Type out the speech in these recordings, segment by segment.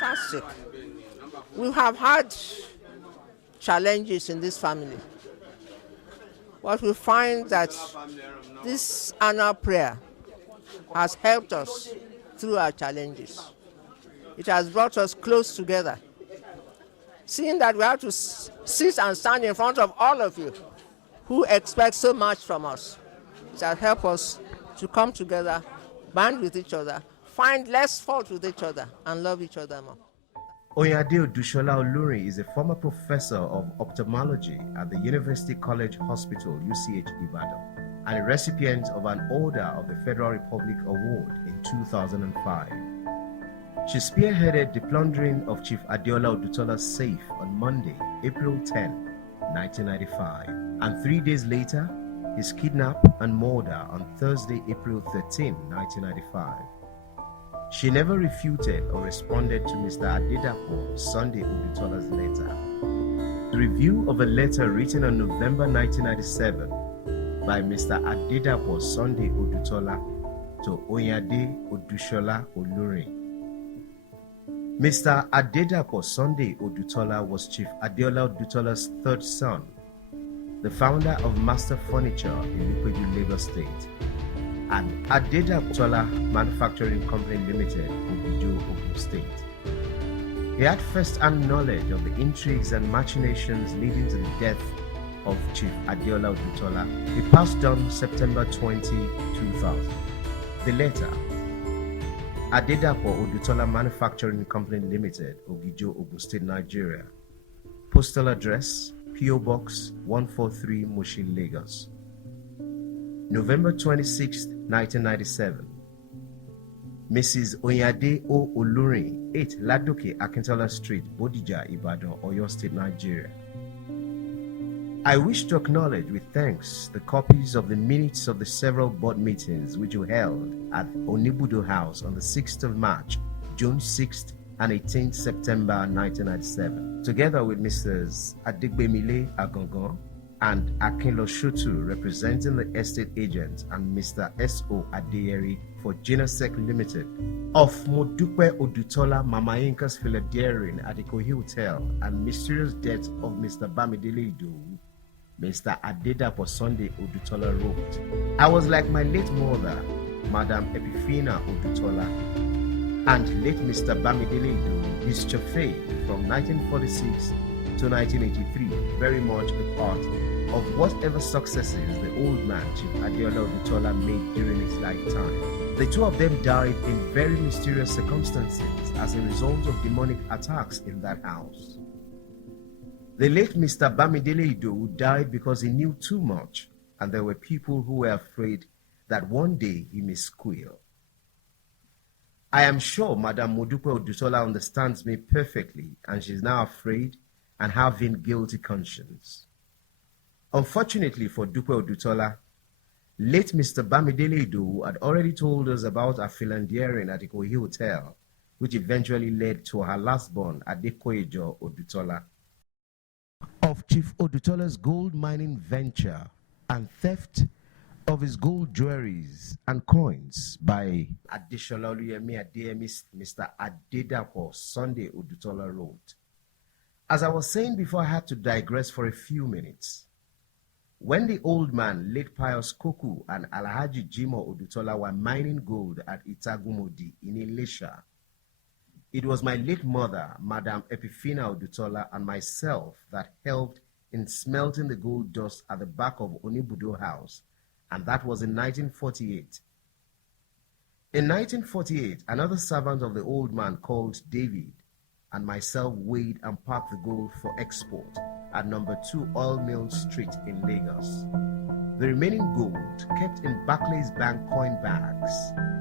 fantastic. We have had challenges in this family, but we find that this annual prayer has helped us through our challenges. It has brought us close together. Seeing that we have to sit and stand in front of all of you who expect so much from us, it has helped us to come together, band with each other, find less fault with each other, and love each other more. Oyinade Olurin is a former professor of ophthalmology at the University College Hospital, UCH Ibadan, and a recipient of an Order of the Federal Republic Award in 2005. She spearheaded the plundering of Chief Adeola Odutola's safe on Monday, April 10, 1995, and 3 days later, his kidnap and murder on Thursday, April 13, 1995. She never refuted or responded to Mr. Adedapo Sunday Odutola's letter. The review of a letter written on November 1997 by Mr. Adedapo Sunday Odutola to Oyinade Olurin. Mr. Adedapo Sunday Odutola was Chief Adeola Odutola's third son, the founder of Master Furniture in Ipeju, Lagos State, and Adedapo Odutola Manufacturing Company Limited, Ogijo, Ogun State. He had first-hand knowledge of the intrigues and machinations leading to the death of Chief Adeola Odutola. He passed on September 20, 2000. The letter: Adedapo Odutola Manufacturing Company Limited, Ogijo, Ogun State, Nigeria. Postal address: P.O. Box 143, Mushin, Lagos. November 26, 1997. Mrs. Oyinade Olurin, 8 Ladoke Akintola Street, Bodija, Ibadan, Oyo State, Nigeria. I wish to acknowledge with thanks the copies of the minutes of the several board meetings which were held at Onibudo House on the 6th of March, June 6th, and 18th September 1997, together with Mrs. Adegbemile Agongon and Akinlo Shotu representing the estate agent, and Mr. S.O. Adeyeri for Genasec Limited, of Modupe Odutola Mama Inka's Philadelphia at the Ikoyi Hotel, and mysterious death of Mr. Bamidele Idowu, Mr. Adedapo Sunday Odutola wrote, I was like my late mother, Madam Epifina Odutola, and late Mr. Bamidele Idowu, his chauffeur from 1946 to 1983, very much a part of whatever successes the old man Chief Adeola Odutola made during his lifetime. The two of them died in very mysterious circumstances as a result of demonic attacks in that house. The late Mr. Bamidele Idowu died because he knew too much, and there were people who were afraid that one day he may squeal. I am sure Madam Modupe Odutola understands me perfectly, and she is now afraid and having guilty conscience. Unfortunately for Dupe Odutola, late Mr. Bamidele Idowu had already told us about her philandering at the Ikoyi Hotel, which eventually led to her last born, Adekoyejo Odutola, of Chief Odutola's gold mining venture and theft of his gold jewelries and coins by Adesola Oluyemi Adeyemi, Mr. Adedapo Sunday Odutola wrote. As I was saying before, I had to digress for a few minutes. When the old man, late Pius Koku, and Alhaji Jimo Odutola were mining gold at Itagumodi in Ilesha, it was my late mother, Madam Epifina Odutola, and myself that helped in smelting the gold dust at the back of Onibudo House, and that was in 1948. In 1948, another servant of the old man called David and myself weighed and packed the gold for export at number 2 Oil Mill Street in Lagos. The remaining gold, kept in Barclays Bank coin bags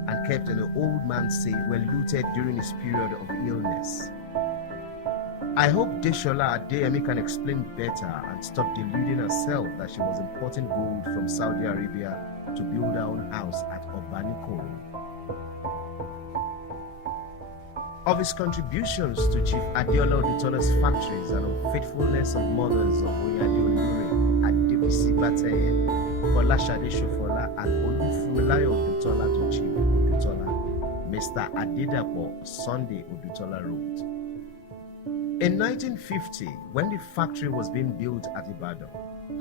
and kept in the old man's safe, were looted during his period of illness. I hope Deshola Adeyemi can explain better and stop deluding herself that she was importing gold from Saudi Arabia to build her own house at Obanikoro. Of his contributions to Chief Adeola Odutola's factories and unfaithfulness of mothers of Oyinade Olurin, Adebisi Bateye, Folashade Shofola, and Olufunmilayo Odutola to Chief Odutola, Mr. Adedapo Odutola wrote, in 1950, when the factory was being built at Ibadan,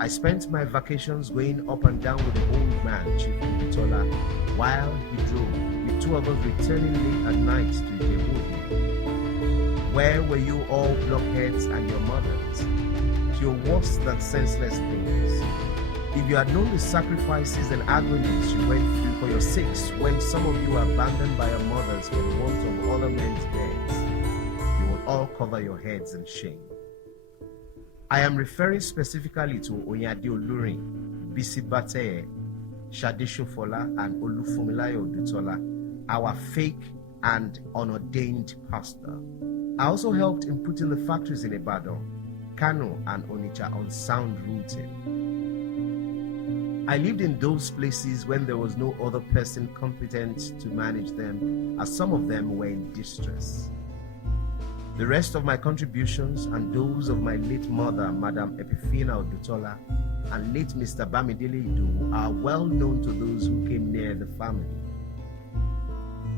I spent my vacations going up and down with the old man, Chief Odutola, while he drove, with two of us returning late at night to Ijebu. Where were you all blockheads and your mothers? You're worse than senseless things. If you had known the sacrifices and agonies you went through for your sakes when some of you were abandoned by your mothers for the want of other men's beds, you will all cover your heads in shame. I am referring specifically to Oyinade Olurin, Bisi Bateye, Shade Shofola, and Olufumilayo Odutola, our fake and unordained pastor. I also helped in putting the factories in Ibadan, Kano, and Onitsha on sound routing. I lived in those places when there was no other person competent to manage them, as some of them were in distress. The rest of my contributions and those of my late mother, Madam Epifina Odutola, and late Mr. Bamidele Idowu are well known to those who came near the family.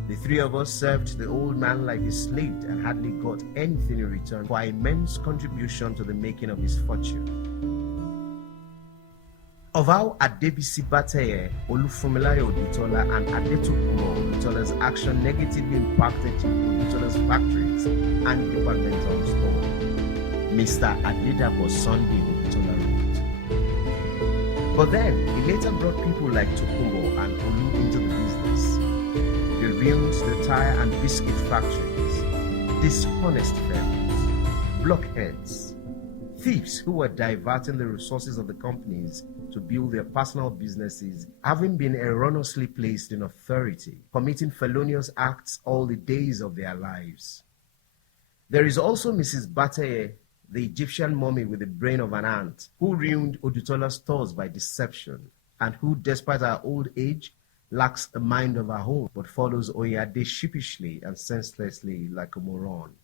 The three of us served the old man like a slave and hardly got anything in return for our immense contribution to the making of his fortune. Of how Adebisi Bateye, Olufumilayo Odutola, and Adedapo Odutola's action negatively impacted Odutola's factories and departmental store, Mr. Adedapo Odutola wrote. But then, he later brought people like Tokumbo and Olu into the business. They ruined the tire and biscuit factories, dishonest fellows, blockheads, thieves who were diverting the resources of the companies to build their personal businesses, having been erroneously placed in authority, committing felonious acts all the days of their lives. There is also Mrs. Bateye, the Egyptian mummy with the brain of an ant, who ruined Odutola's stores by deception, and who, despite her old age, lacks a mind of her own, but follows Oyinade sheepishly and senselessly like a moron.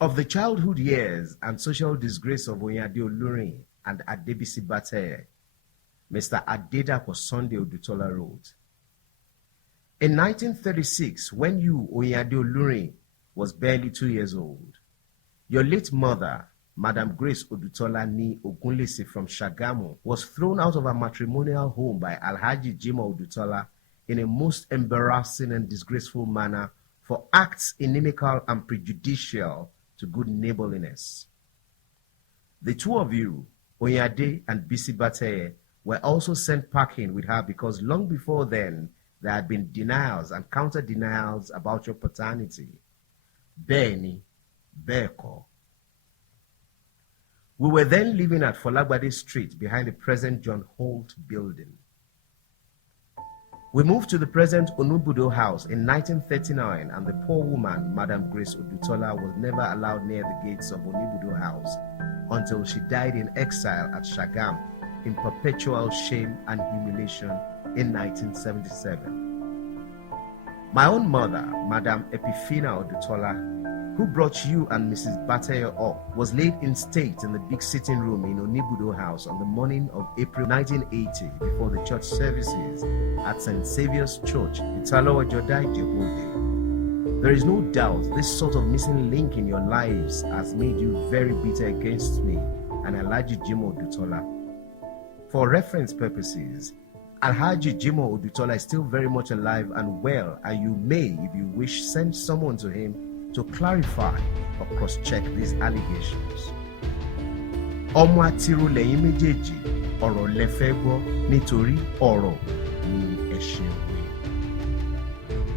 Of the childhood years and social disgrace of Oyinade Olurin and Adebisi Bateye, Mr. Adedapo Odutola wrote, in 1936, when you, Oyinade Olurin, was barely 2 years old, your late mother, Madam Grace Odutola ni Ogunlesi from Shagamu, was thrown out of her matrimonial home by Alhaji Jimoh Odutola in a most embarrassing and disgraceful manner for acts inimical and prejudicial to good neighborliness. The two of you, Oyinade and Bisi Bateye, were also sent packing with her because long before then, there had been denials and counter-denials about your paternity. Bẹ́ẹ̀ni, bẹ́ẹ̀kọ́. We were then living at Folagbade Street behind the present John Holt building. We moved to the present Onubudo house in 1939, and the poor woman, Madam Grace Odutola, was never allowed near the gates of Onubudo house until she died in exile at Shagam in perpetual shame and humiliation in 1977. My own mother, Madam Epifina Odutola, who brought you and Mrs. Bateye up, was laid in state in the big sitting room in Onibudo House on the morning of April 1980 before the church services at St. Saviour's Church, Italowo Jodai Jebode. There is no doubt this sort of missing link in your lives has made you very bitter against me and Alhaji Jimoh Odutola. For reference purposes, Alhaji Jimoh Odutola is still very much alive and well, and you may, if you wish, send someone to him to clarify or cross-check these allegations. Ọmọ àtirò lẹ́yìn méjèèjì, ọ̀rọ̀ lẹ fẹ́ gbọ́ nítorí ọ̀rọ̀ ni ẹ ṣe wí.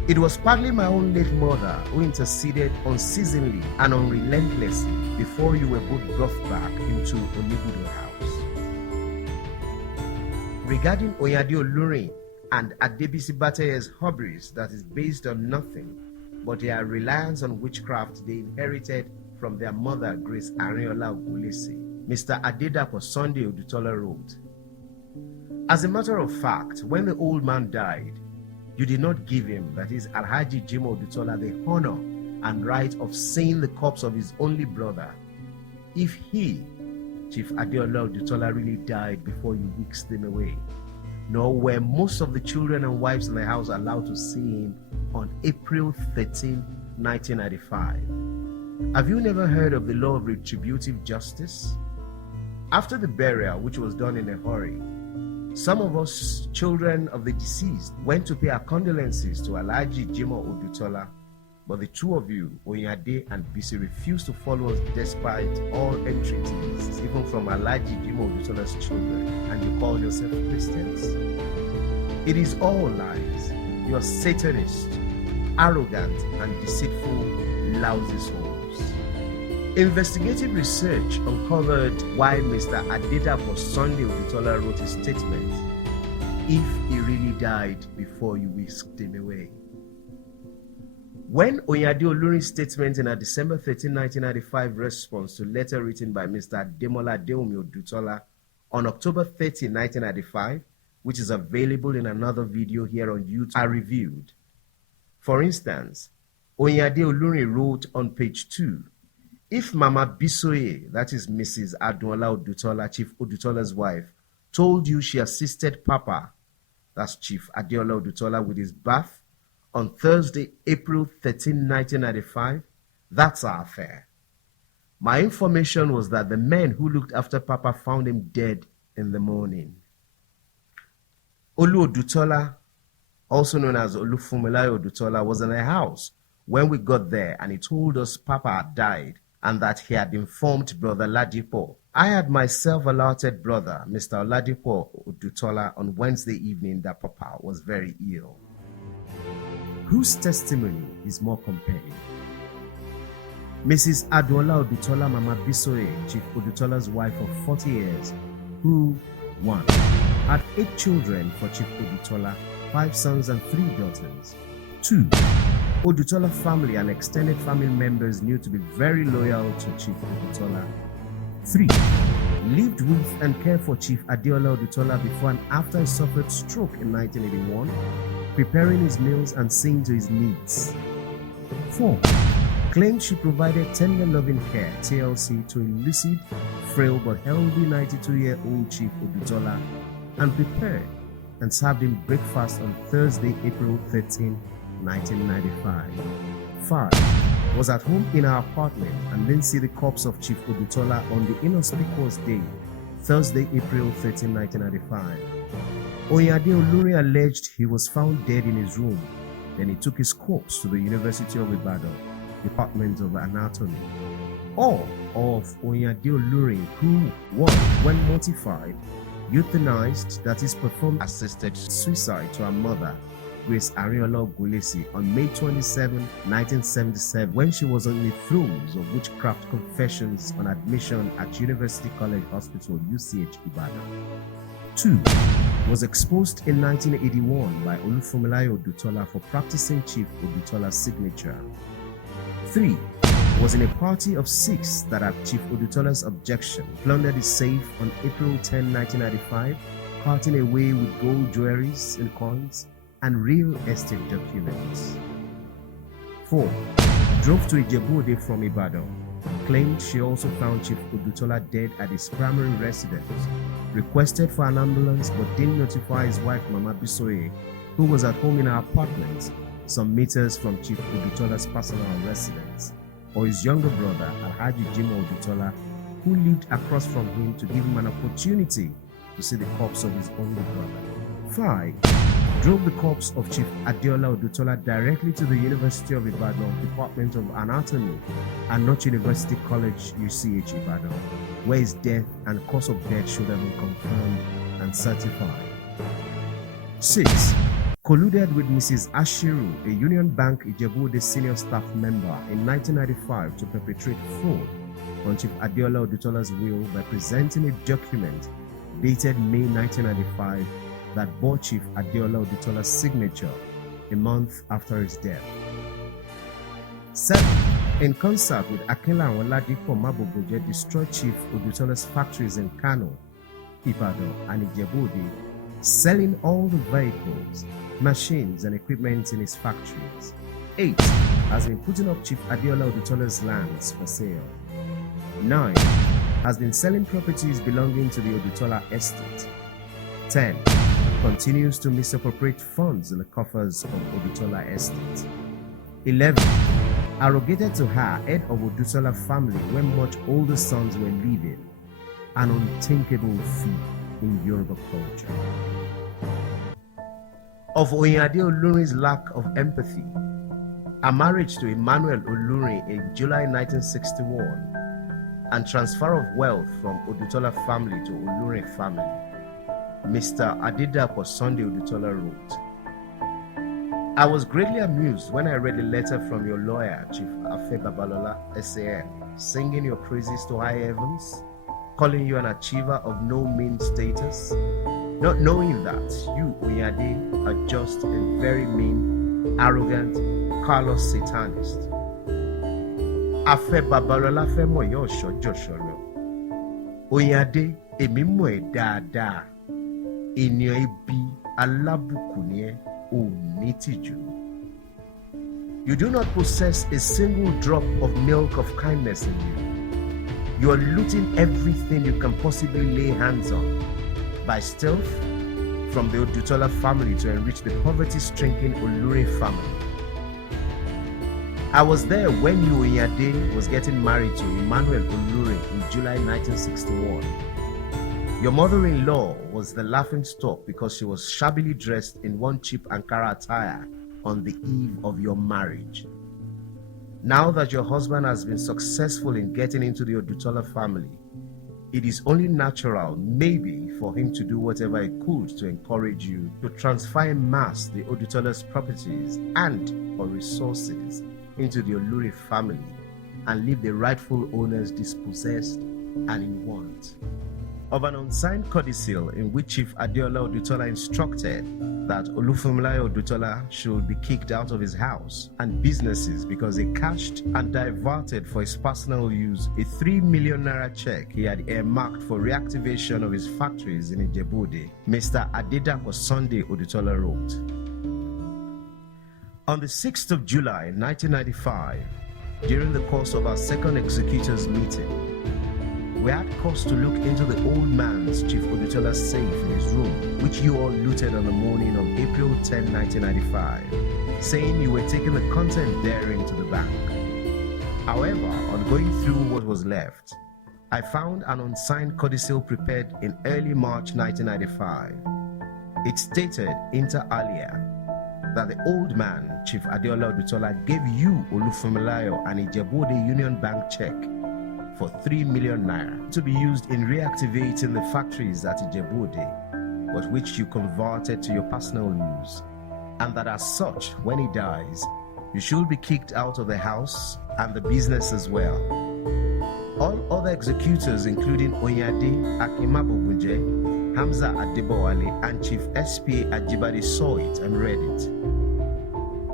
It was partly my own late mother who interceded unceasingly and unrelentlessly before you were both brought back into Onibudo House. Regarding Oyinade Olurin and Adebisi Bateye's hubris that is based on nothing but their reliance on witchcraft they inherited from their mother, Grace Adeola Odutola, Mr. Adedapo Odutola wrote, as a matter of fact, when the old man died, you did not give him, that is Alhaji Jimoh Odutola, the honor and right of seeing the corpse of his only brother. If he, Chief Adeola Odutola, really died before you whisked him away, nor were most of the children and wives in the house allowed to see him on April 13, 1995. Have you never heard of the law of retributive justice? After the burial, which was done in a hurry, some of us children of the deceased went to pay our condolences to Alhaji Jimoh Odutola, but the two of you, Oyinade and Bisi, refused to follow us despite all entreaties, even from Alhaji Jimoh Odutola's children, and you call yourself Christians. It is all lies. You are Satanist, arrogant, and deceitful, lousy souls. Investigative research uncovered why Mr. Adedapo Odutola wrote his statement, "If he really died before you whisked him away." When Oyinade Olurin's statement in a December 13, 1995 response to letter written by Mr. Adeola Odutola on October 30, 1995, which is available in another video here on YouTube, are reviewed. For instance, Oyinade Olurin wrote on page 2, "If Mama Bisoye, that is Mrs. Adeola Odutola, Chief Odutola's wife, told you she assisted Papa, that's Chief Adeola Odutola, with his bath on Thursday, April 13, 1995, that's our affair. My information was that the men who looked after Papa found him dead in the morning. Olu Odutola, also known as Olufunmilayo Odutola, was in the house when we got there, and he told us Papa had died and that he had informed Brother Ladipo. I had myself alerted brother, Mr. Ladipo Odutola, on Wednesday evening that Papa was very ill." Whose testimony is more compelling? Mrs. Adeola Odutola, Mama Bisoye, Chief Odutola's wife of 40 years, who 1. had 8 children for Chief Odutola, 5 sons and 3 daughters. 2. Odutola family and extended family members knew to be very loyal to Chief Odutola. 3. Lived with and cared for Chief Adeola Odutola before and after he suffered stroke in 1981, preparing his meals and seeing to his needs. 4. Claimed she provided tender loving care, TLC, to a lucid, frail but healthy 92-year-old Chief Odutola and prepared and served him breakfast on Thursday, April 13, 1995. 5. Was at home in her apartment and didn't see the corpse of Chief Odutola on the inauspicious day, Thursday, April 13, 1995. Oyinade Olurin alleged he was found dead in his room. Then he took his corpse to the University of Ibadan, Department of Anatomy. Or of Oyinade Olurin, who, 1. when mortified, euthanized, that is, performed assisted suicide to her mother, Grace Adeola Odutola, on May 27, 1977, when she was in the throes of witchcraft confessions on admission at University College Hospital, UCH, Ibadan. 2. Was exposed in 1981 by Olufunmilayo Odutola for practicing Chief Odutola's signature. 3. Was in a party of 6 that at Chief Odutola's objection plundered his safe on April 10, 1995, carting away with gold jewelries and coins and real estate documents. 4. Drove to Ijebu-Ode from Ibadan. Claimed she also found Chief Odutola dead at his primary residence. Requested for an ambulance but didn't notify his wife Mama Bisoye, who was at home in her apartment some meters from Chief Odutola's personal residence, or his younger brother Alhaji Jimoh Odutola, who lived across from him, to give him an opportunity to see the corpse of his only brother. 5. Drove the corpse of Chief Adeola Odutola directly to the University of Ibadan, Department of Anatomy, and not University College, UCH, Ibadan, where his death and cause of death should have been confirmed and certified. 6. Colluded with Mrs. Ashiru, a Union Bank Ijebu-Ode senior staff member, in 1995 to perpetrate fraud on Chief Adeola Odutola's will by presenting a document dated May 1995 that bore Chief Adeola Odutola's signature a month after his death. 7. In concert with Akinla and Ladipo Mabogoje, destroyed Chief Odutola's factories in Kano, Ibadan, and Ijebu-Ode, selling all the vehicles, machines, and equipment in his factories. 8. Has been putting up Chief Adeola Odutola's lands for sale. 9. Has been selling properties belonging to the Odutola estate. 10. continues to misappropriate funds in the coffers of Odutola estate. 11. Arrogated to her, head of Odutola family when much older sons were living, an unthinkable feat in Yoruba culture. Of Oyinade Olurin's lack of empathy, a marriage to Emmanuel Olurin in July 1961, and transfer of wealth from Odutola family to Olurin family, Mr. Adedapo Odutola wrote, I was greatly amused when I read a letter from your lawyer, Chief Afe Babalola SAN, singing your praises to high heavens, calling you an achiever of no mean status, not knowing that you, Oyinade, are just a very mean, arrogant, callous Satanist. Afe Babalola fe mo yo sojo solo. Oyinade, emi mo e dáadáa. Ènìyàn ibi alábùkún ni ẹ́, ò ní tìjú. You do not possess a single drop of milk of kindness in you. You are looting everything you can possibly lay hands on by stealth from the Odutola family to enrich the poverty-stricken Olurin family. I was there when you, Oyinade, was getting married to Emmanuel Olurin in July 1961. Your mother-in-law was the laughingstock because she was shabbily dressed in one cheap Ankara attire on the eve of your marriage. Now that your husband has been successful in getting into the Odutola family, it is only natural, maybe, for him to do whatever he could to encourage you to transfer en masse the Odutola's properties and or resources into the Olurin family and leave the rightful owners dispossessed and in want. Of an unsigned codicil in which Chief Adeola Odutola instructed that Olufunmilayo Odutola should be kicked out of his house and businesses because he cashed and diverted for his personal use a 3 million naira check he had earmarked for reactivation of his factories in Ijebu-Ode, Mr. Adedapo Odutola wrote, on the 6th of July 1995, during the course of our second executors meeting, we had cause to look into the old man's, Chief Odutola's safe in his room, which you all looted on the morning of April 10, 1995, saying you were taking the content therein to the bank. However, on going through what was left, I found an unsigned codicil prepared in early March 1995. It stated, inter alia, that the old man, Chief Adeola Odutola, gave you, Olufunmilayo, an Ijebu-Ode Union Bank check for 3 million naira to be used in reactivating the factories at Ijebu-Ode, but which you converted to your personal use, and that as such, when he dies, you should be kicked out of the house and the business as well. All other executors, including Oyinade Akimabogunje, Hamza Adebowale, and Chief S.P. Ajibade, saw it and read it.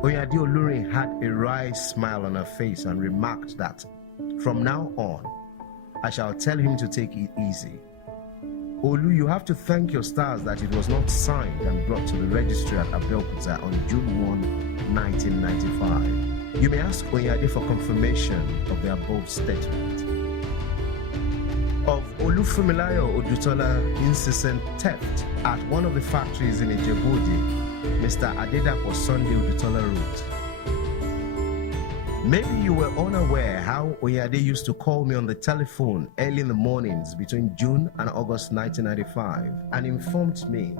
Oyinade Olurin had a wry smile on her face and remarked that, from now on, I shall tell him to take it easy. Olu, you have to thank your stars that it was not signed and brought to the registry at Abeokuta on June 1, 1995. You may ask Oyinade for confirmation of the above statement. Of Olufunmilayo Odutola incessant theft at one of the factories in Ijebu-Ode, Mr. Adedapo Odutola wrote, maybe you were unaware how Oyinade used to call me on the telephone early in the mornings between June and August 1995 and informed me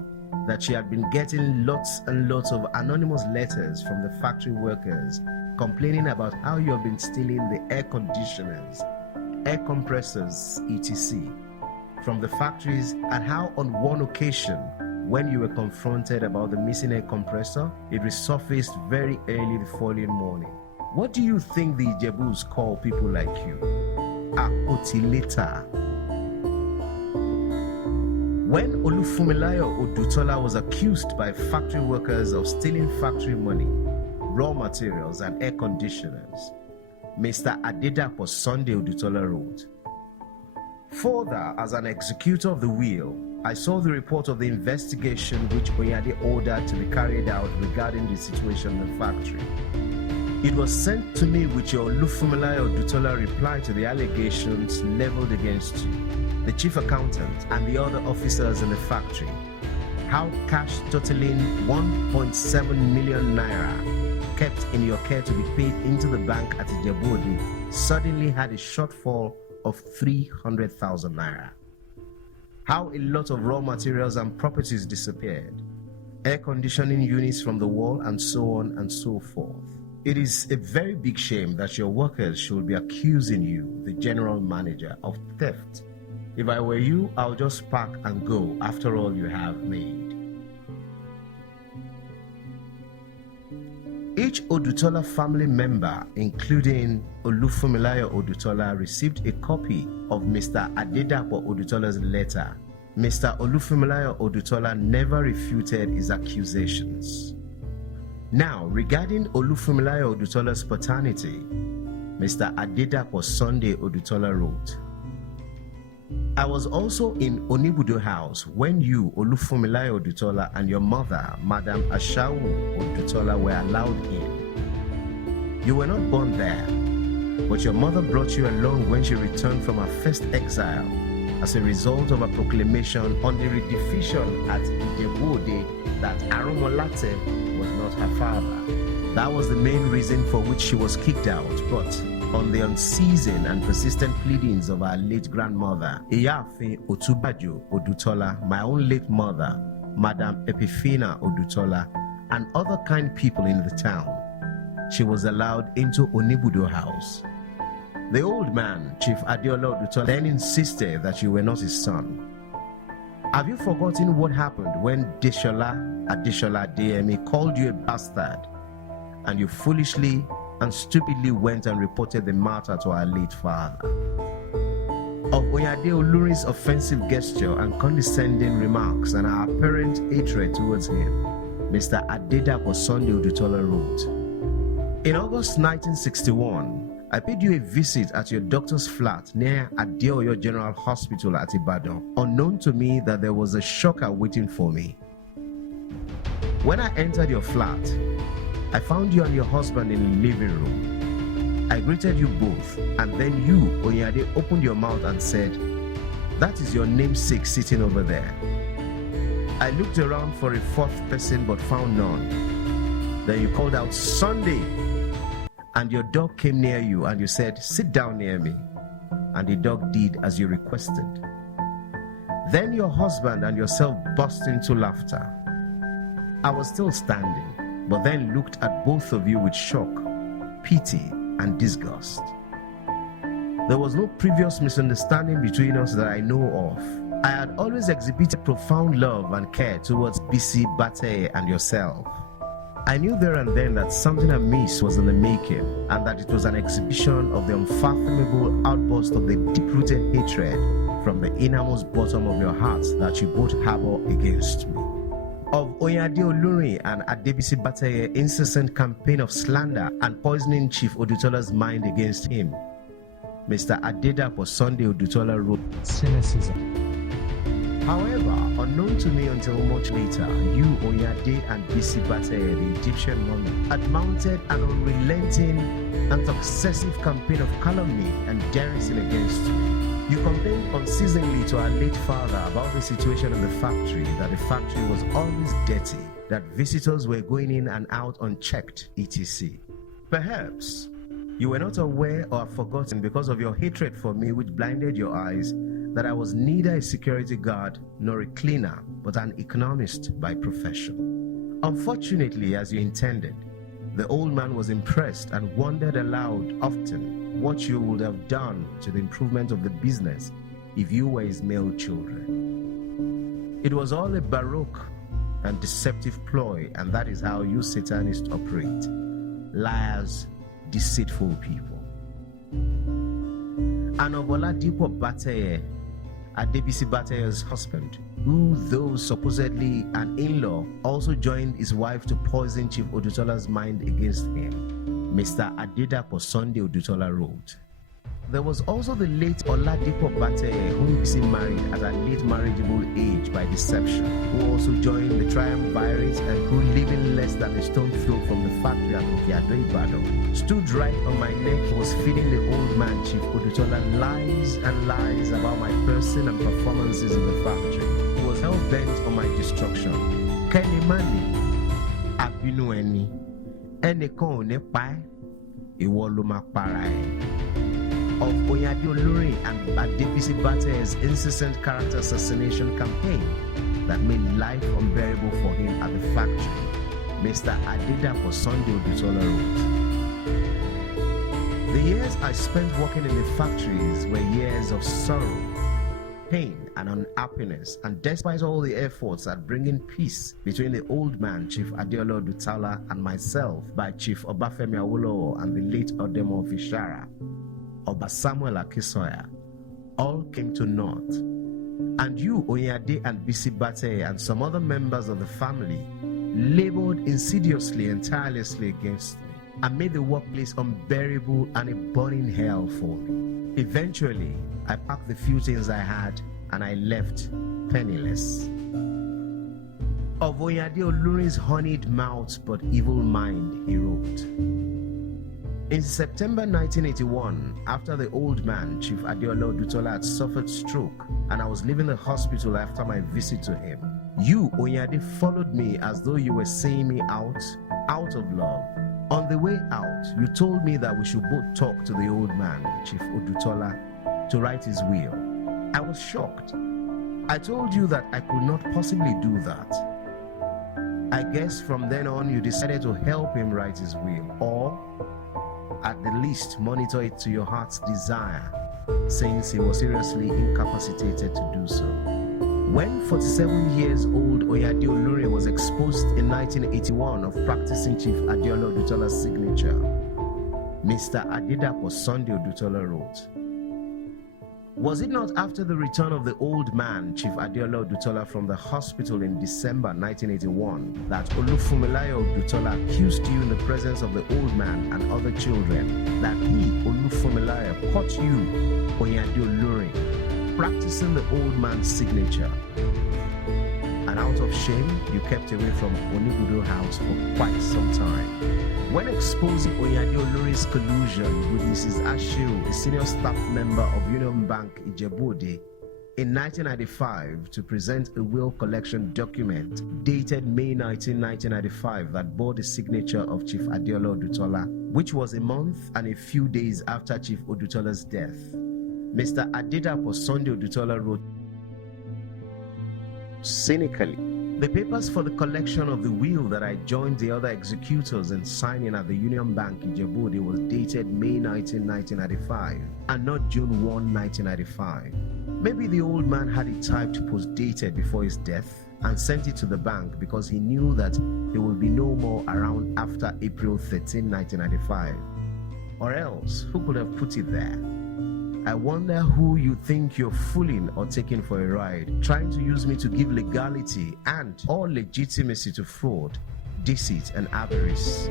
that she had been getting lots and lots of anonymous letters from the factory workers complaining about how you have been stealing the air conditioners, air compressors, etc. from the factories, and how on one occasion, when you were confronted about the missing air compressor, it resurfaced very early the following morning. What do you think the Ijebus call people like you? Akotileta. When Olufunmilayo Odutola was accused by factory workers of stealing factory money, raw materials, and air conditioners, Mr. Adedapo Odutola wrote, further, as an executor of the will, I saw the report of the investigation which Oyinade ordered to be carried out regarding the situation in the factory. It was sent to me with your Olufunmilayo Odutola reply to the allegations leveled against you, the chief accountant, and the other officers in the factory. how cash totaling 1.7 million naira kept in your care to be paid into the bank at Ijebu-Ode suddenly had a shortfall of 300,000 naira. How a lot of raw materials and properties disappeared, air conditioning units from the wall, and so on and so forth. It is a very big shame that your workers should be accusing you, the general manager, of theft. If I were you, I'll just pack and go after all you have made. Each Odutola family member, including Olufunmilayo Odutola, received a copy of Mr. Adedapo Odutola's letter. Mr. Olufunmilayo Odutola never refuted his accusations. Now, regarding Olufunmilayo Odutola's paternity, Mr. Adedapo Sunday Odutola wrote, I was also in Onibudo house when you, Olufunmilayo Odutola, and your mother, Madam Ashawu Odutola, were allowed in. You were not born there, but your mother brought you along when she returned from her first exile as a result of a proclamation on the redefinition at Ijebu-Ode that Aromolate was not her father. That was the main reason for which she was kicked out, but on the unceasing and persistent pleadings of our late grandmother, Iyaafin Otubajo Odutola, my own late mother, Madam Epifina Odutola, and other kind people in the town, she was allowed into Onibudo house. The old man, Chief Adeola Odutola, then insisted that you were not his son. Have you forgotten what happened when Adesola DME called you a bastard, and you foolishly and stupidly went and reported the matter to our late father? Of Oyinade Olurin's offensive gesture and condescending remarks and our apparent hatred towards him, Mr. Adedapo Sunday Odutola wrote, in August 1961, I paid you a visit at your doctor's flat near Adeoyo General Hospital at Ibadan, unknown to me that there was a shocker waiting for me. When I entered your flat, I found you and your husband in the living room. I greeted you both, and then you, Oyinade, opened your mouth and said, that is your namesake sitting over there. I looked around for a fourth person but found none. Then you called out, Sunday! And your dog came near you and you said, sit down near me. And the dog did as you requested. Then your husband and yourself burst into laughter. I was still standing, but then looked at both of you with shock, pity, and disgust. There was no previous misunderstanding between us that I know of. I had always exhibited profound love and care towards Bisi Bate and yourself. I knew there and then that something amiss was in the making, and that it was an exhibition of the unfathomable outburst of the deep-rooted hatred from the innermost bottom of your hearts that you both harbor against me. Of Oyinade Olurin and Adebisi Bataye's incessant campaign of slander and poisoning Chief Odutola's mind against him, Mr. Adedapo Sunday Odutola wrote, cynicism. However, unknown to me until much later, you, Oyinade, and Bisi Bataye, the Egyptian mummy, had mounted an unrelenting and successive campaign of calumny and derison against me. You complained unceasingly to our late father about the situation in the factory, that the factory was always dirty, that visitors were going in and out unchecked, etc. Perhaps you were not aware or have forgotten because of your hatred for me, which blinded your eyes, that I was neither a security guard nor a cleaner, but an economist by profession. Unfortunately, as you intended, the old man was impressed and wondered aloud often what you would have done to the improvement of the business if you were his male children. It was all a baroque and deceptive ploy, and that is how you Satanists operate. Liars, deceitful people. And of Oladipo Bataye, Adebisi Bataye's husband, who, though supposedly an in-law, also joined his wife to poison Chief Odutola's mind against him, Mr. Adedapo Sunday Odutola wrote, there was also the late Oladipo Bataye, whom Bisi married at a late marriageable age by deception, who also joined the triumvirate and who, living less than a stone throw from the factory at Okeado Ibadan, stood right on my neck and was feeding the old man Chief Odutola lies and lies about my person and performances in the factory. He was hell-bent on my destruction. Kenny Mani, Abinu Eni, Eniko Nepai, Iwoluma Parai. Of Oyinade Olurin and Adebiyi Bate's incessant character assassination campaign that made life unbearable for him at the factory, Mr. Adedapo Odutola wrote, "The years I spent working in the factories were years of sorrow, pain, and unhappiness, and despite all the efforts at bringing peace between the old man, Chief Adeola Odutola, and myself by Chief Obafemi Awolowo and the late Odemo Fishara, Oba Samuel Akisoya, all came to naught. And you, Oyinade and Bisi Bate, and some other members of the family labored insidiously and tirelessly against me and made the workplace unbearable and a burning hell for me. Eventually, I packed the few things I had and I left penniless." Of Oyinade Olurin's honeyed mouth but evil mind, he wrote, "In September 1981, after the old man, Chief Adeola Odutola, had suffered stroke and I was leaving the hospital after my visit to him, you, Oyinade, followed me as though you were seeing me out of love. On the way out, you told me that we should both talk to the old man, Chief Odutola, to write his will. I was shocked. I told you that I could not possibly do that. I guess from then on you decided to help him write his will, or at the least monitor it to your heart's desire, since he was seriously incapacitated to do so. When 47 years old Oyinade Olurin was exposed in 1981 of practicing Chief Adeola Odutola's signature, Mr. Adedapo Odutola wrote, "Was it not after the return of the old man, Chief Adeola Odutola, from the hospital in December 1981 that Olufumilayo Odutola accused you in the presence of the old man and other children that he, Olufumilayo, caught you, Oyinade Olurin, practicing the old man's signature? And out of shame, you kept away from Onigudo House for quite some time. When exposing Oyinade Olurin's collusion with Mrs. Ashiru, a senior staff member of Union Bank Ijebu-Ode, in 1995 to present a will collection document dated May 19, 1995 that bore the signature of Chief Adeola Odutola, which was a month and a few days after Chief Odutola's death, Mr. Adedapo Odutola wrote cynically, "The papers for the collection of the will that I joined the other executors in signing at the Union Bank Ijebu-Ode was dated May 19, 1995 and not June 1, 1995. Maybe the old man had it typed post-dated before his death and sent it to the bank because he knew that he will be no more around after April 13, 1995. Or else, who could have put it there? I wonder who you think you're fooling or taking for a ride, trying to use me to give legality and or legitimacy to fraud, deceit, and avarice.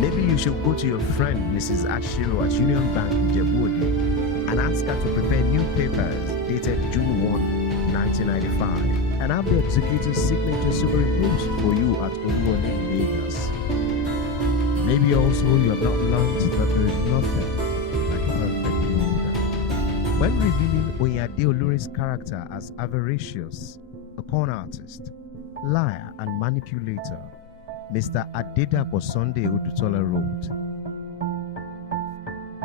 Maybe you should go to your friend Mrs. Ashiru at Union Bank in Ijebu-Ode and ask her to prepare new papers dated June 1, 1995, and have the executor's signature superimposed for you at Oluwole in Lagos. Maybe also you have not learned that there is nothing like perfect murder." When revealing Oyinade Olurin's character as avaricious, a con artist, liar, and manipulator, Mr. Adedapo Odutola wrote,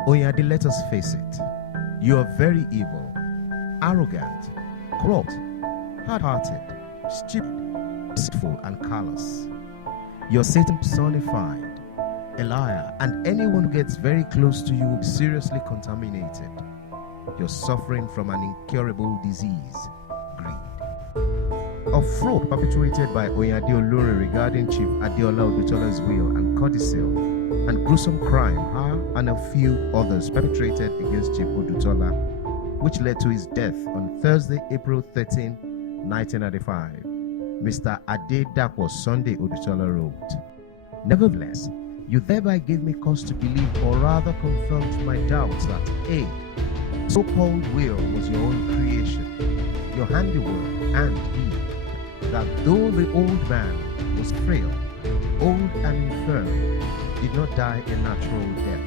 "Oyinade, let us face it. You are very evil, arrogant, corrupt, hard-hearted, stupid, deceitful, and callous. You're Satan personified, a liar, and anyone who gets very close to you will be seriously contaminated. You're suffering from an incurable disease, greed. A fraud perpetuated by Oyinade Olurin regarding Chief Adeola Odutola's will and codicil, and gruesome crime her and a few others perpetrated against Chief Odutola, which led to his death on Thursday, April 13, 1995. Mr. Adedapo Odutola wrote, "Nevertheless, you thereby gave me cause to believe, or rather confirmed my doubts, that A, so-called will was your own creation, your handiwork, and B, that though the old man was frail, old and infirm, did not die a natural death,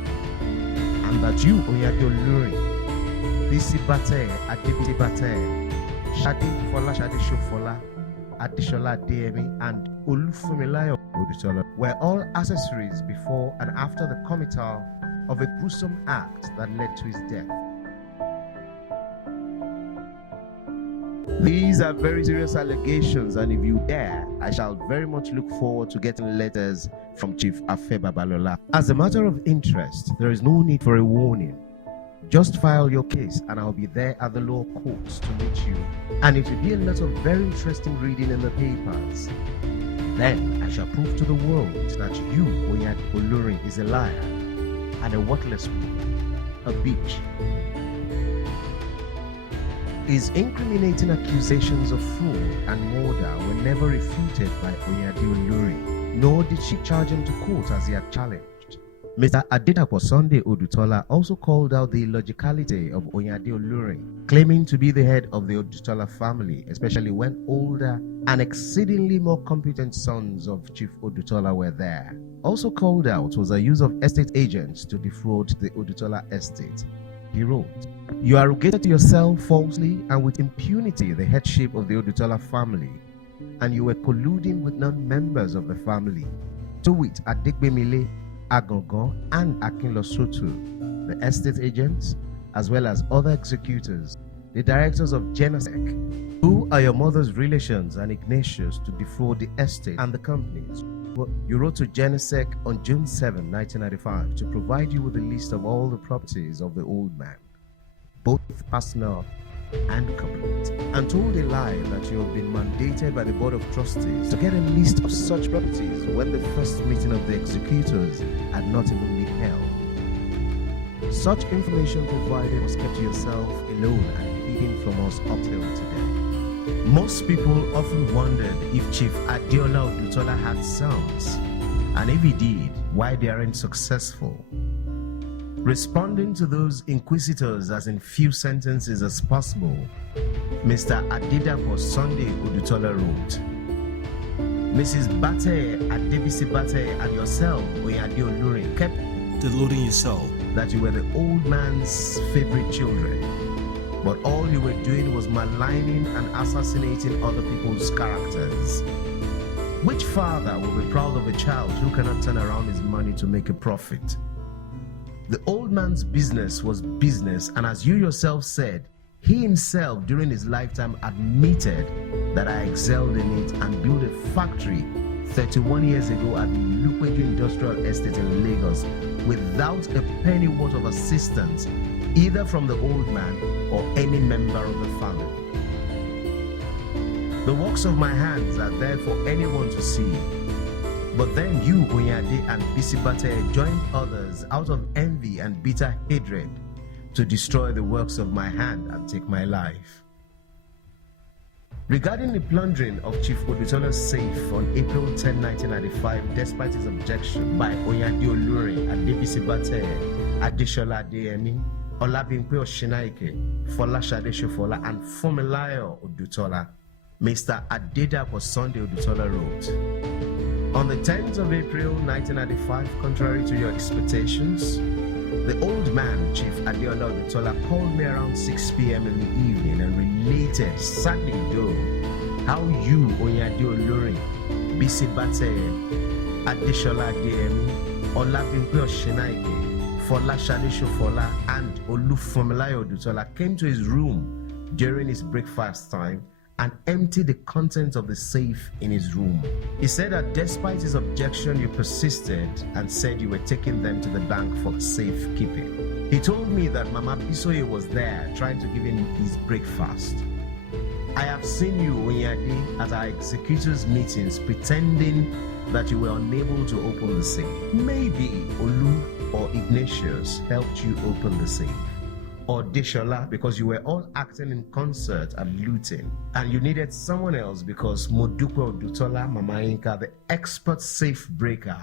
and that you, Oyinade Olurin, Bisi Bate, Adebiyi Bate, Shade Fola Shade Shofola, Adeola Adeyemi, and Olufunmilayo Odutola were all accessories before and after the committal of a gruesome act that led to his death. These are very serious allegations, and if you dare, I shall very much look forward to getting letters from Chief Afe Babalola. As a matter of interest, there is no need for a warning. Just file your case and I'll be there at the law courts to meet you. And it will be a lot of very interesting reading in the papers. Then I shall prove to the world that you, Oyinade Olurin, is a liar and a worthless woman, a bitch. His incriminating accusations of fraud and murder were never refuted by Oyinade Olurin, nor did she charge him to court as he had challenged. Mr. Adedapo Odutola also called out the illogicality of Oyinade Olurin, claiming to be the head of the Odutola family, especially when older and exceedingly more competent sons of Chief Odutola were there. Also called out was the use of estate agents to defraud the Odutola estate. He wrote, "You arrogated to yourself falsely and with impunity the headship of the Odutola family, and you were colluding with non-members of the family, to wit Adegbemile, Agongon, and Akinlosotu, the estate agents, as well as other executors, the directors of Genesec, who are your mother's relations and Ignatius, to defraud the estate and the companies." You wrote to Genesec on June 7, 1995, to provide you with a list of all the properties of the old man, both personal and complete, and told a lie that you have been mandated by the Board of Trustees to get a list of such properties when the first meeting of the executors had not even been held. Such information provided was kept to yourself alone and hidden from us up till today. Most people often wondered if Chief Adeola Odutola had sons, and if he did, why they aren't successful. Responding to those inquisitors as in few sentences as possible, Mr. Adedapo Odutola wrote, "Mrs. Bate, Adebisi Bate, and yourself, Oyinade Olurin, kept deluding yourself that you were the old man's favorite children, but all you were doing was maligning and assassinating other people's characters. Which father will be proud of a child who cannot turn around his money to make a profit? The old man's business was business, and as you yourself said, he himself during his lifetime admitted that I excelled in it and built a factory 31 years ago at the Lupeju Industrial Estate in Lagos without a penny worth of assistance either from the old man or any member of the family. The works of my hands are there for anyone to see. But then you, Oyinade and Bisibate, joined others out of envy and bitter hatred to destroy the works of my hand and take my life." Regarding the plundering of Chief Odutola's safe on April 10, 1995, despite his objection by Oyinade Olurin, Adebisibate, Adeola Adeyemi, Olabimpe Oshinaike, Fola Shade Shofola, and Funmilayo Odutola, Mr. Adedapo Odutola wrote, "On the 10th of April 1995, contrary to your expectations, the old man, Chief Adeola Odutola, called me around 6 p.m. in the evening and related, sadly though, how you, Oyinade Olurin, Bisi Bate, Adeola Adeyemi, Olabimpe Oshinaike, Fola Shade Shofola, and Olufunmilayo Odutola came to his room during his breakfast time and emptied the contents of the safe in his room. He said that despite his objection, you persisted and said you were taking them to the bank for safekeeping. He told me that Mama Bisoye was there trying to give him his breakfast. I have seen you, Oyinade, at our executors' meetings pretending that you were unable to open the safe. Maybe Olu or Ignatius helped you open the safe, or Deshola, because you were all acting in concert at looting, and you needed someone else because Modupe Odutola, Mama Inka, the expert safe breaker,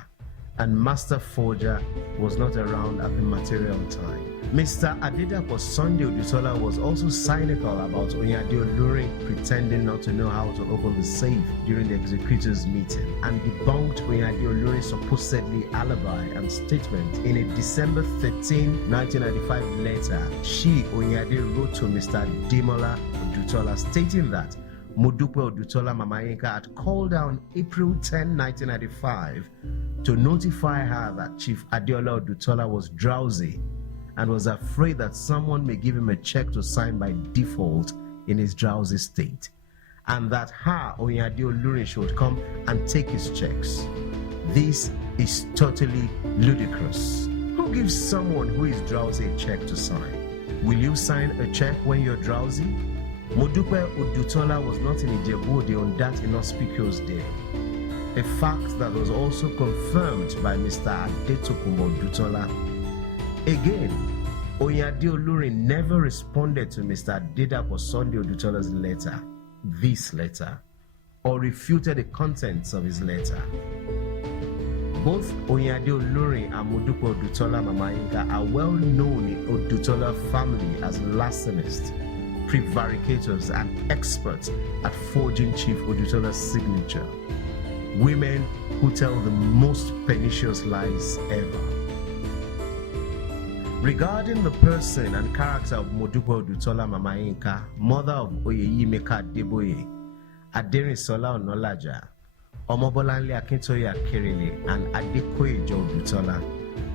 and master forger was not around at the material time. Mr. Adedapo Odutola was also cynical about Oyinade Olurin pretending not to know how to open the safe during the executors' meeting, and debunked Oyinade Olurin's supposedly alibi and statement in a December 13, 1995 letter she, Oyinade, wrote to Mr. Adeola Odutola, stating that Modupe Odutola Mamayinka had called her on April 10, 1995 to notify her that Chief Adeola Odutola was drowsy and was afraid that someone may give him a check to sign by default in his drowsy state, and that her, Oyinade Olurin, should come and take his checks. This is totally ludicrous. Who gives someone who is drowsy a check to sign? Will you sign a check when you're drowsy? Modupe Odutola was not in Ijebu-Ode on that inauspicious day, a fact that was also confirmed by Mr. Adedapo Odutola. Again, Oyinade Olurin never responded to Mr. Adedapo Odutola's letter, this letter, or refuted the contents of his letter. Both Oyinade Olurin and Modupe Odutola Mamayinka are well known in Odutola family as larcenists, prevaricators, and experts at forging Chief Odutola's signature. Women who tell the most pernicious lies ever. Regarding the person and character of Modupe Odutola Mamayinka, mother of Oyeyimeka Adeboye, Aderinsola Onolaja, Omobolanle Akintoye Akerele, and Adekoyejo Odutola,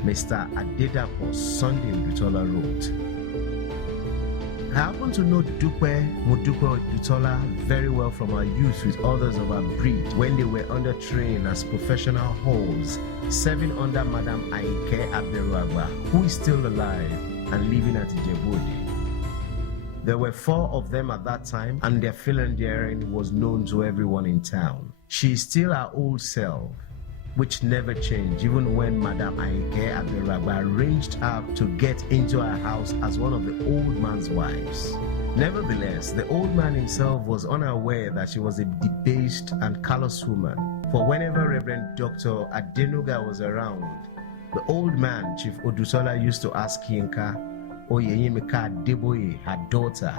Mr. Adedapo Odutola wrote, I happen to know Modupe Odutola very well from our youth with others of our breed when they were under training as professional whores, serving under Madam Aike Aberuagba, who is still alive and living at Ijebu-Ode. There were 4 of them at that time, and their philandering was known to everyone in town. She is still her old self, which never changed even when Madam Aike Aberuagba arranged her to get into her house as one of the old man's wives. Nevertheless, the old man himself was unaware that she was a debased and callous woman, for whenever Reverend Dr. Adenuga was around, the old man, Chief Odutola, used to ask Yinka, Oyeyimeka Adeboye, her daughter,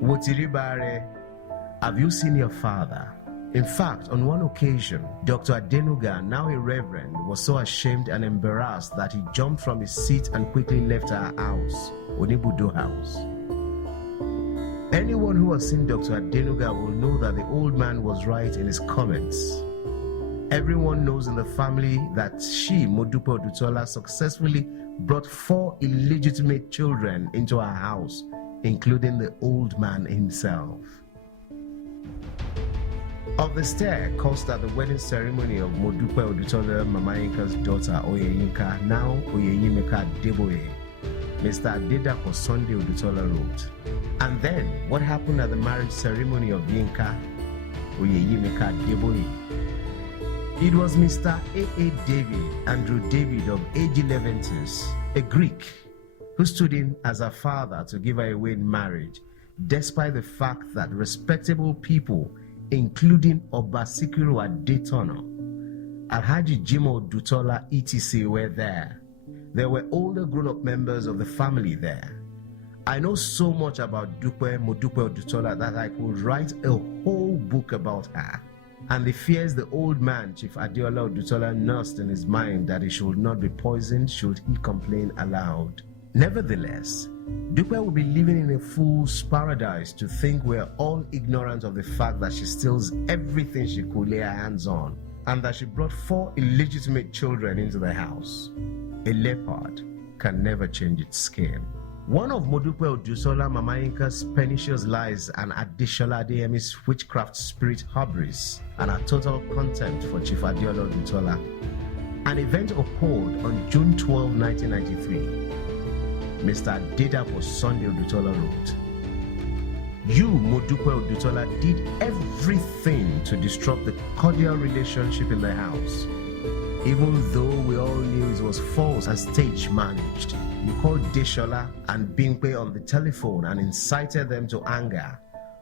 Wotiribare, have you seen your father? In fact, on one occasion, Dr. Adenuga, now a reverend, was so ashamed and embarrassed that he jumped from his seat and quickly left her house, Onibudo House. Anyone who has seen Dr. Adenuga will know that the old man was right in his comments. Everyone knows in the family that she, Modupe Odutola, successfully brought 4 illegitimate children into her house, including the old man himself. Of the stir caused at the wedding ceremony of Modupe Odutola Mamayinka's daughter Oyeyinka, now Oyeyimeka Adeboye, Mr. Adedapo Odutola wrote, and then what happened at the marriage ceremony of Yinka, Oyeyimeka Adeboye? It was Mr. A.A. David, Andrew David of age 11, a Greek, who stood in as her father to give her away in marriage, despite the fact that respectable people, including Obasikiru Adetono, Alhaji Jimo Odutola, etc. were there. There were older grown-up members of the family there. I know so much about Modupe Odutola that I could write a whole book about her, and the fears the old man, Chief Adeola Odutola, nursed in his mind that he should not be poisoned should he complain aloud. Nevertheless, Dupe will be living in a fool's paradise to think we're all ignorant of the fact that she steals everything she could lay her hands on, and that she brought 4 illegitimate children into the house. A leopard can never change its skin. One of Modupe Odutola Mamayinka's pernicious lies and Adesola Adeyemi's witchcraft spirit hubris and her total contempt for Chief Adeola Odutola. An event occurred on June 12, 1993. Mr. Adedapo Odutola wrote, you, Modupe Odutola, did everything to disrupt the cordial relationship in the house. Even though we all knew it was false and stage managed, you called Deshola and Bingpe on the telephone and incited them to anger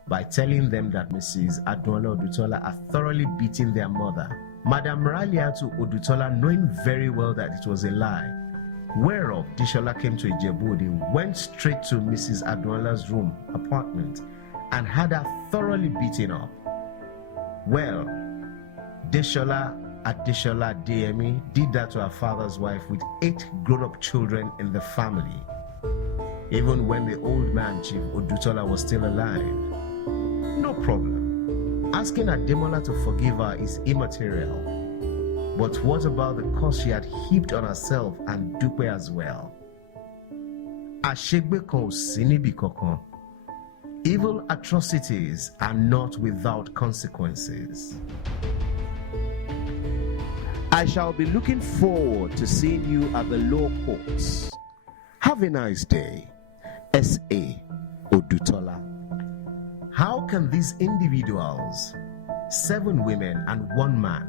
by telling them that Mrs. Adeola Odutola had thoroughly beaten their mother. Madam Raliatu Odutola, knowing very well that it was a lie, whereof Deshola came to Ijebu, went straight to Mrs. Adeola's room, apartment, and had her thoroughly beaten up. Well, Adeola Ademi did that to her father's wife with 8 grown-up children in the family, even when the old man, Chief Odutola, was still alive. No problem. Asking Ademola to forgive her is immaterial. But what about the cost she had heaped on herself and Dupe as well? Ashegbe kon sinibi kokon. Evil atrocities are not without consequences. I shall be looking forward to seeing you at the law courts. Have a nice day. S.A. Odutola. How can these individuals, 7 women and 1 man,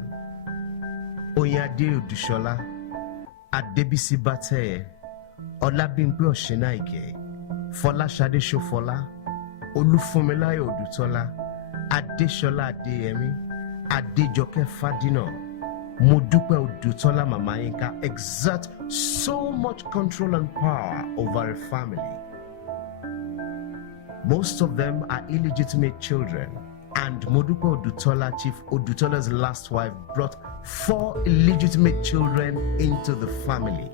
Oyinade Olurin, Adebisi Bate, Olabimpe Oshenaike, Folashade Shofola, Olufunmilayo Odutola, Adeshola Adeyemi, Adejoke Fadino, Modupe Odutola Mamayinka exert so much control and power over a family? Most of them are illegitimate children, and Modupe Odutola, Chief Odutola's last wife, brought 4 illegitimate children into the family.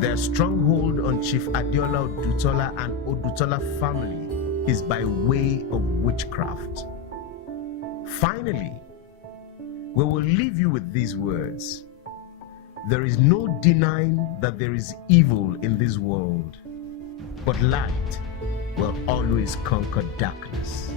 Their stronghold on Chief Adeola Odutola and Odutola family is by way of witchcraft. Finally, we will leave you with these words. There is no denying that there is evil in this world, but light will always conquer darkness.